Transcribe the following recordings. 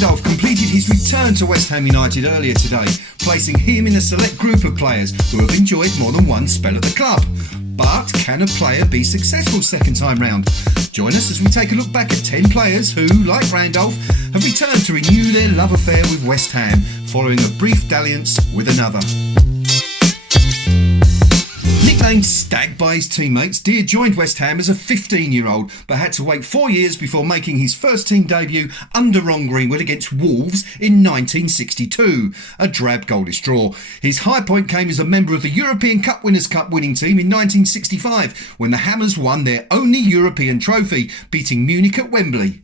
Randolph completed his return to West Ham United earlier today, placing him in a select group of players who have enjoyed more than one spell at the club. But can a player be successful second time round? Join us as we take a look back at 10 players who, like Randolph, have returned to renew their love affair with West Ham, following a brief dalliance with another. Nicknamed Stag by his teammates, Dear joined West Ham as a 15-year-old, but had to wait 4 years before making his first team debut under Ron Greenwood against Wolves in 1962, a drab goalless draw. His high point came as a member of the European Cup Winners' Cup winning team in 1965, when the Hammers won their only European trophy, beating Munich at Wembley.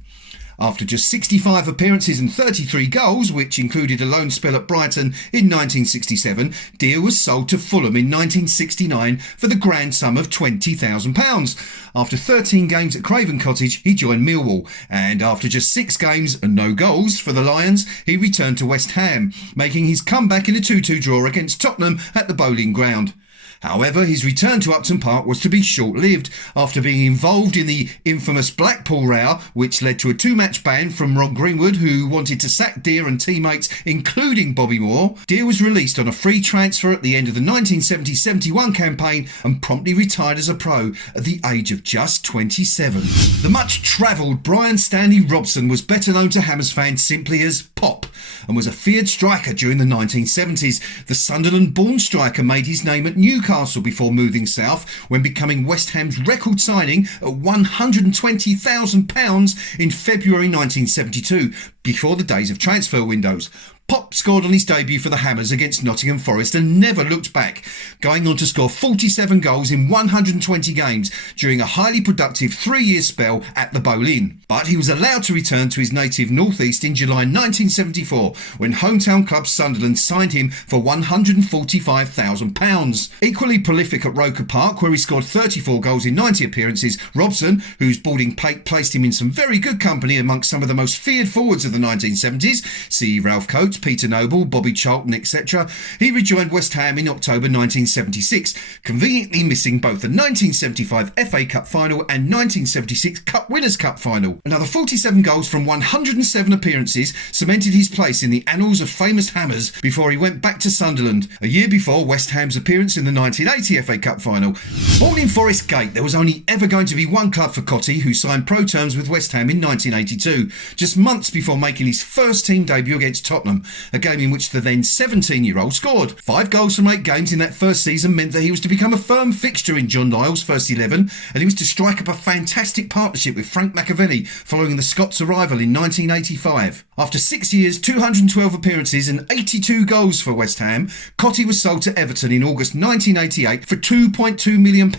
After just 65 appearances and 33 goals, which included a loan spell at Brighton in 1967, Dear was sold to Fulham in 1969 for the grand sum of £20,000. After 13 games at Craven Cottage, he joined Millwall, and after just 6 games and no goals for the Lions, he returned to West Ham, making his comeback in a 2-2 draw against Tottenham at the Bowling Ground. However, his return to Upton Park was to be short-lived. After being involved in the infamous Blackpool row, which led to a 2-match ban from Ron Greenwood, who wanted to sack Dear and teammates, including Bobby Moore, Dear was released on a free transfer at the end of the 1970-71 campaign and promptly retired as a pro at the age of just 27. The much-travelled Brian Stanley Robson was better known to Hammers fans simply as Pop, and was a feared striker during the 1970s. The Sunderland-born striker made his name at Newcastle before moving south, when becoming West Ham's record signing at £120,000 in February 1972, before the days of transfer windows. Pop scored on his debut for the Hammers against Nottingham Forest and never looked back, going on to score 47 goals in 120 games during a highly productive 3-year spell at the Boleyn. But he was allowed to return to his native North East in July 1974, when hometown club Sunderland signed him for £145,000. Equally prolific at Roker Park, where he scored 34 goals in 90 appearances, Robson, whose balding pate placed him in some very good company amongst some of the most feared forwards of the 1970s, see Ralph Coates, Peter Noble, Bobby Charlton, etc. He rejoined West Ham in October 1976, conveniently missing both the 1975 FA Cup final and 1976 Cup Winners' Cup final. Another 47 goals from 107 appearances cemented his place in the annals of famous Hammers before he went back to Sunderland, a year before West Ham's appearance in the 1980 FA Cup final. Born in Forest Gate, there was only ever going to be one club for Cotty, who signed pro terms with West Ham in 1982, just months before making his first team debut against Tottenham, a game in which the then 17-year-old scored. 5 goals from 8 games in that first season meant that he was to become a firm fixture in John Lyall's first 11, and he was to strike up a fantastic partnership with Frank McAvenny following the Scots' arrival in 1985. After 6 years, 212 appearances and 82 goals for West Ham, Cotty was sold to Everton in August 1988 for £2.2 million,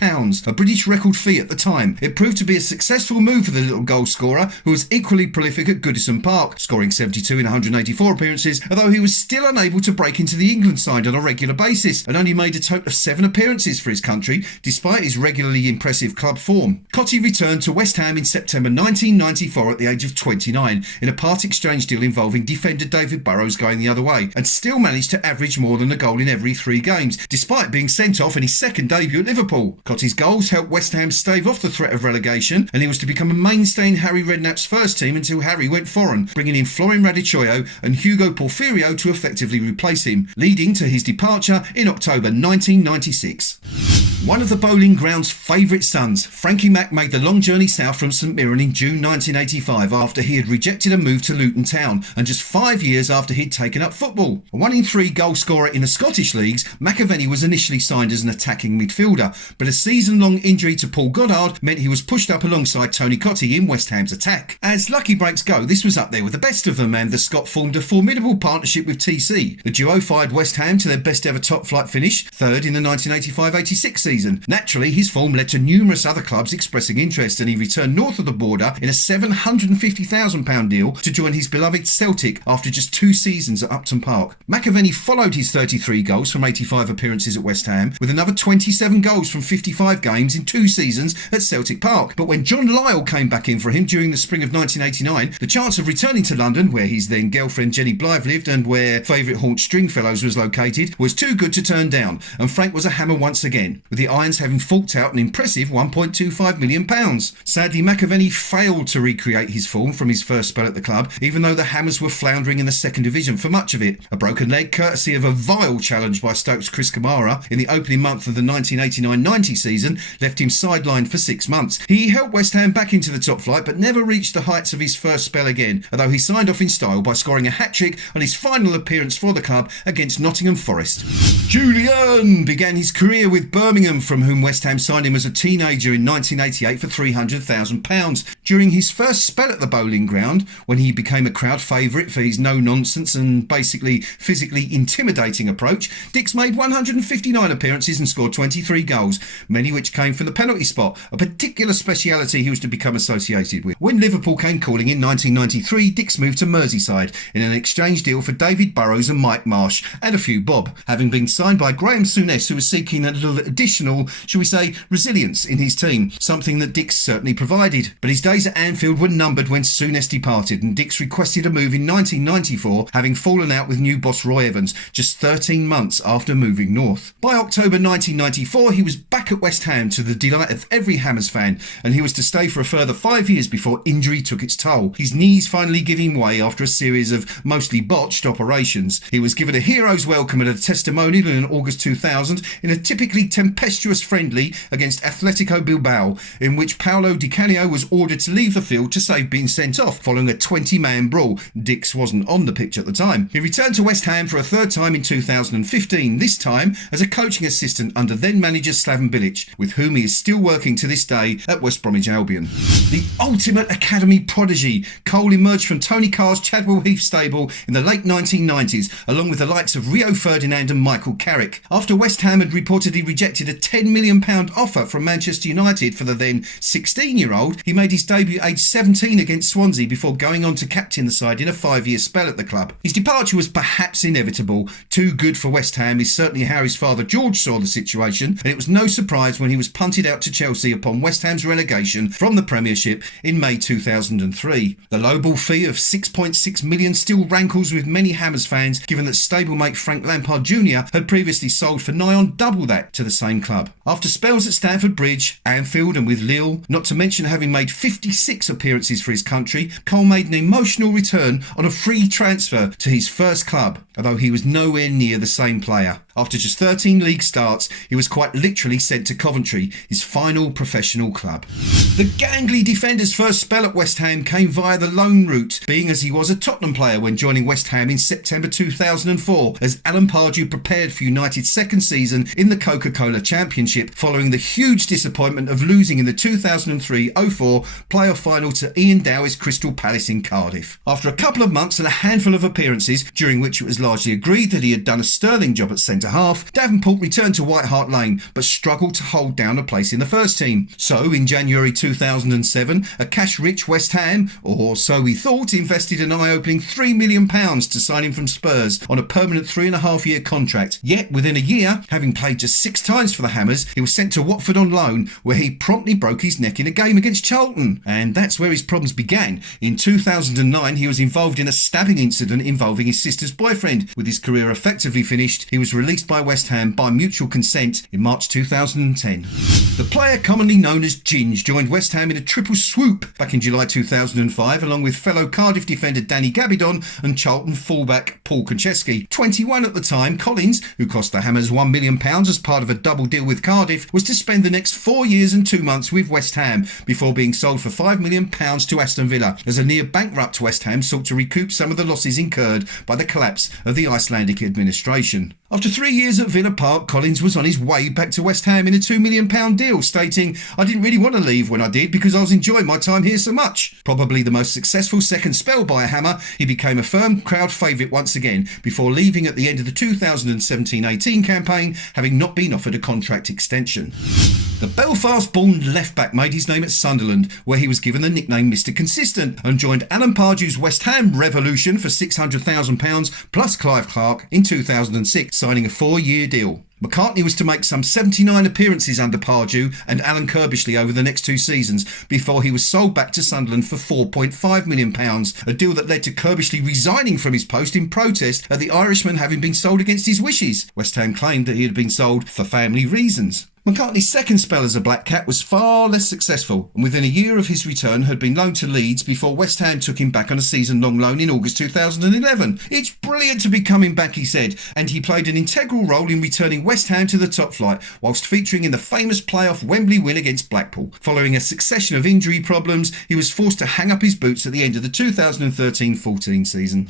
a British record fee at the time. It proved to be a successful move for the little goal scorer, who was equally prolific at Goodison Park, scoring 72 in 184 appearances, although he was still unable to break into the England side on a regular basis, and only made a total of 7 appearances for his country, despite his regularly impressive club form. Cotty returned to West Ham in September 1994 at the age of 29, in a part exchange deal involving defender David Burrows going the other way, and still managed to average more than a goal in every 3 games, despite being sent off in his second debut at Liverpool. Cotty's goals helped West Ham stave off the threat of relegation, and he was to become a mainstay in Harry Redknapp's first team until Harry went foreign, bringing in Florin Radicchio and Hugo Porfirio to effectively replace him, leading to his departure in October 1996. One of the Bowling Ground's favourite sons, Frankie Mack, made the long journey south from St Mirren in June 1985 after he had rejected a move to Luton Town, and just 5 years after he'd taken up football. A 1 in 3 goal scorer in the Scottish leagues, McAvenny was initially signed as an attacking midfielder, but a season-long injury to Paul Goddard meant he was pushed up alongside Tony Cotty in West Ham's attack. As lucky breaks go, this was up there with the best of them, and the Scot formed a formidable partnership with TC. The duo fired West Ham to their best ever top-flight finish, third in the 1985-86 season. Naturally, his form led to numerous other clubs expressing interest, and he returned north of the border in a £750,000 deal to join his beloved Celtic after just 2 seasons at Upton Park. McAvenny followed his 33 goals from 85 appearances at West Ham with another 27 goals from 55 games in 2 seasons at Celtic Park. But when John Lyall came back in for him during the spring of 1989, the chance of returning to London, where his then girlfriend Jenny Blythe lived and where favourite haunt Stringfellows was located, was too good to turn down, and Frank was a Hammer once again. With the the Irons having forked out an impressive £1.25 million. Sadly, McAvenny failed to recreate his form from his first spell at the club, even though the Hammers were floundering in the second division for much of it. A broken leg, courtesy of a vile challenge by Stoke's Chris Kamara in the opening month of the 1989-90 season, left him sidelined for 6 months. He helped West Ham back into the top flight, but never reached the heights of his first spell again, although he signed off in style by scoring a hat-trick on his final appearance for the club against Nottingham Forest. Julian began his career with Birmingham, from whom West Ham signed him as a teenager in 1988 for £300,000. During his first spell at the Bowling Ground, when he became a crowd favourite for his no-nonsense and basically physically intimidating approach, Dix made 159 appearances and scored 23 goals, many which came from the penalty spot, a particular speciality he was to become associated with. When Liverpool came calling in 1993, Dix moved to Merseyside in an exchange deal for David Burrows and Mike Marsh, and a few bob, having been signed by Graham Souness, who was seeking a little additional, shall we say, resilience in his team, something that Dix certainly provided. But his days at Anfield were numbered when Souness departed, and Dix requested a move in 1994, having fallen out with new boss Roy Evans just 13 months after moving north. By October 1994, he was back at West Ham, to the delight of every Hammers fan, and he was to stay for a further 5 years before injury took its toll, his knees finally giving way after a series of mostly botched operations. He was given a hero's welcome at a testimonial in August 2000 in a typically tempestuous friendly against Atletico Bilbao, in which Paulo Di Canio was ordered to leave the field to save being sent off following a 20-man brawl. Dix wasn't on the pitch at the time. He returned to West Ham for a third time in 2015, this time as a coaching assistant under then-manager Slaven Bilic, with whom he is still working to this day at West Bromwich Albion. The ultimate academy prodigy, Cole emerged from Tony Carr's Chadwell Heath stable in the late 1990s, along with the likes of Rio Ferdinand and Michael Carrick. After West Ham had reportedly rejected a £10 million offer from Manchester United for the then 16-year-old, he made his debut aged 17 against Swansea before going on to captain the side in a 5-year spell at the club. His departure was perhaps inevitable. Too good for West Ham is certainly how his father George saw the situation, and it was no surprise when he was punted out to Chelsea upon West Ham's relegation from the Premiership in May 2003. The lowball fee of £6.6 million still rankles with many Hammers fans, given that stablemate Frank Lampard Jr. had previously sold for nigh on double that to the same club. After spells at Stamford Bridge, Anfield and with Lille, not to mention having made 56 appearances for his country, Cole made an emotional return on a free transfer to his first club, although he was nowhere near the same player. After just 13 league starts, he was quite literally sent to Coventry, his final professional club. The gangly defender's first spell at West Ham came via the loan route, being as he was a Tottenham player when joining West Ham in September 2004, as Alan Pardew prepared for United's second season in the Coca-Cola Championship, following the huge disappointment of losing in the 2003-04 playoff final to Ian Dowie's Crystal Palace in Cardiff. After a couple of months and a handful of appearances, during which it was largely agreed that he had done a sterling job at centre-half, Davenport returned to White Hart Lane, but struggled to hold down a place in the first team. So, in January 2007, a cash-rich West Ham, or so he thought, invested an eye-opening £3 million to sign him from Spurs on a permanent 3.5-year contract. Yet, within a year, having played just 6 times for the Hammers, he was sent to Watford on loan, where he promptly broke his neck in a game against Charlton. And that's where his problems began. In 2009, he was involved in a stabbing incident involving his sister's boyfriend. With his career effectively finished, he was released by West Ham by mutual consent in March 2010. The player commonly known as Ginge joined West Ham in a triple swoop back in July 2005, along with fellow Cardiff defender Danny Gabidon and Charlton fullback Paul Konchesky. 21 at the time, Collins, who cost the Hammers £1 million as part of a double deal with Cardiff, was to spend the next 4 years and 2 months with West Ham before being sold for £5 million to Aston Villa, as a near bankrupt West Ham sought to recoup some of the losses incurred by the collapse of the Icelandic administration. After 3 years at Villa Park, Collins was on his way back to West Ham in a £2 million deal, stating, "I didn't really want to leave when I did because I was enjoying my time here so much." Probably the most successful second spell by a Hammer, he became a firm crowd favourite once again before leaving at the end of the 2017-18 campaign, having not been offered a contract extension. The Belfast-born left-back made his name at Sunderland, where he was given the nickname Mr. Consistent, and joined Alan Pardew's West Ham revolution for £600,000 plus Clive Clark in 2006, signing a 4-year deal. McCartney was to make some 79 appearances under Pardew and Alan Kirbishley over the next 2 seasons before he was sold back to Sunderland for £4.5 million, a deal that led to Kirbishley resigning from his post in protest at the Irishman having been sold against his wishes. West Ham claimed that he had been sold for family reasons. McCartney's second spell as a Black Cat was far less successful, and within a year of his return had been loaned to Leeds before West Ham took him back on a season-long loan in August 2011. "It's brilliant to be coming back," he said, and he played an integral role in returning West Ham to the top flight, whilst featuring in the famous playoff Wembley win against Blackpool. Following a succession of injury problems, he was forced to hang up his boots at the end of the 2013-14 season.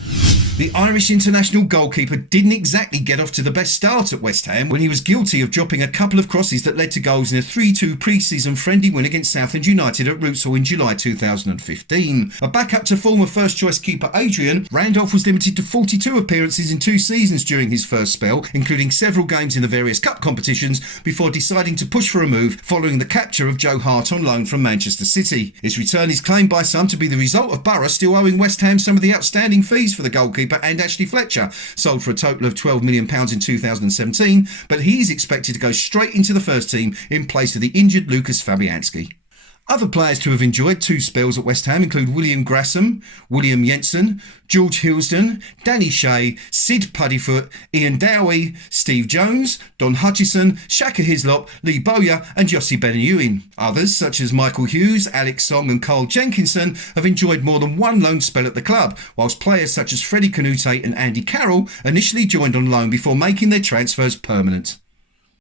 The Irish international goalkeeper didn't exactly get off to the best start at West Ham when he was guilty of dropping a couple of crosses that led to goals in a 3-2 pre-season friendly win against Southend United at Roots Hall in July 2015. A backup to former first-choice keeper Adrian, Randolph was limited to 42 appearances in 2 seasons during his first spell, including several games in the various cup competitions, before deciding to push for a move following the capture of Joe Hart on loan from Manchester City. His return is claimed by some to be the result of Borough still owing West Ham some of the outstanding fees for the goalkeeper and Ashley Fletcher, sold for a total of £12 million in 2017, but he's expected to go straight into the first team in place of the injured Lucas Fabianski. Other players to have enjoyed 2 spells at West Ham include William Grasham, William Jensen, George Hilsden, Danny Shea, Sid Puddifoot, Ian Dowie, Steve Jones, Don Hutchison, Shaka Hislop, Lee Bowyer and Jossie Benayoun. Others, such as Michael Hughes, Alex Song and Carl Jenkinson, have enjoyed more than 1 loan spell at the club, whilst players such as Freddie Canute and Andy Carroll initially joined on loan before making their transfers permanent.